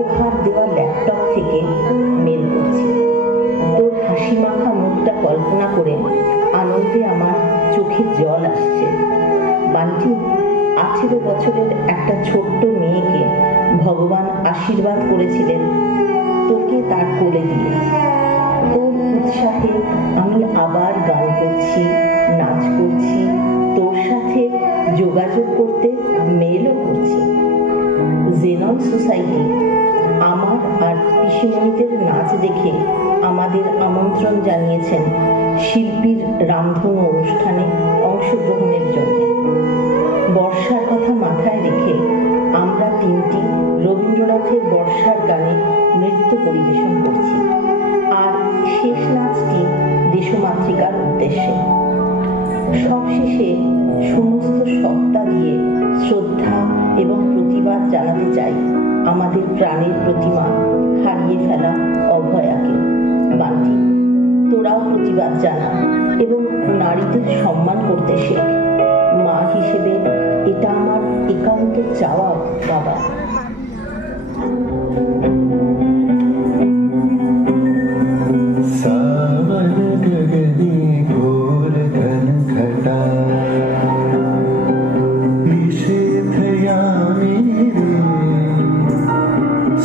উপহার দেওয়া ল্যাপটপ থেকে মেল করছি। তোর হাসি মাখা মুখটা কল্পনা করে আনন্দে আমার চোখে জল আসছে। বান্টি, 18 বছরের একটা ছোট্ট মেয়েকে ভগবান আশীর্বাদ করেছিলেন তোকে তার কোলে দিয়ে। তোর উৎসাহে আমি আবার গান করছি, নাচ করছি, তোর সাথে যোগাযোগ করতে মেলও করছি। জেনন সোসাইটি আমার আর পিসিমণিদের নাচ দেখে আমাদের আমন্ত্রণ জানিয়েছেন শিল্পীর রামধনু অনুষ্ঠানে অংশগ্রহণের জন্য। বর্ষার কথা মাথায় রেখে আমরা 3টি রবীন্দ্রনাথের বর্ষার গানে নৃত্য পরিবেশন করছি, আর শেষ নাচটি দেশমাতৃকার উদ্দেশ্যে। সবশেষে সমস্ত সত্তা দিয়ে শ্রদ্ধা এবং প্রতিবাদ জানাতে চাই আমাদের প্রাণের প্রতিমা হারিয়ে ফেলা অভয়াকে। বান্টি, তোরাও প্রতিবাদ জানা এবং নারীদের সম্মান করতে শেখ। মা হিসেবে এটা আমার একান্ত চাওয়া বাবা। सावन गगनी घोर घन घटा निषेध यामी रे।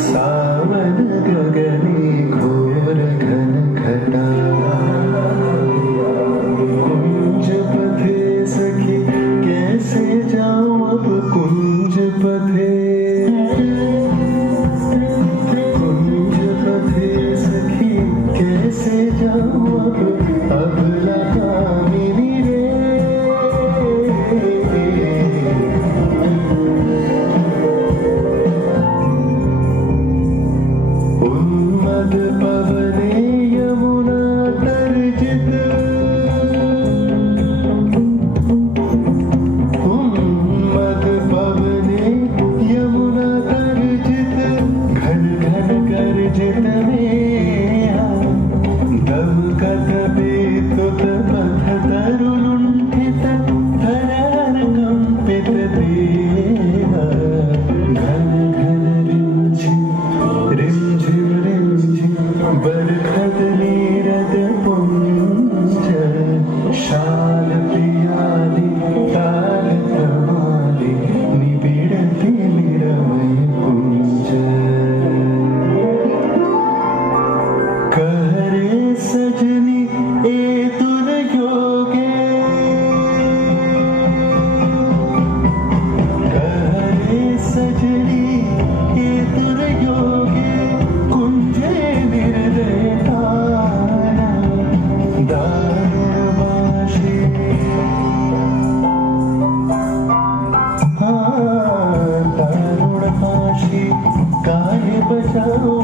सावन गगनी घोर घन घटा कुंज पथे सखी कैसे जाऊं अब कुंज पथे। कैसे जाऊं अब लगा मेरी रे। उन्मद पवने यमुना तर्जित। उन्मद पवने यमुना तर्जित घन घन गर्जित में कथपेतुत पथ तरुलुण्ठित धरहर कंपित देह। घन घन रिमझिम रिमझिम रिमझिम बरखद नीरद पुंज। शाल प्रियाली ताल तमाली निबिड़ती निरमय कुंज। कहरे सजनी ए दुर्योगे। कहरे सजनी ए दुर्योगे कुंजे निर्दय तारा। दारुणवाशी दारुणवाशी काहे बचाओ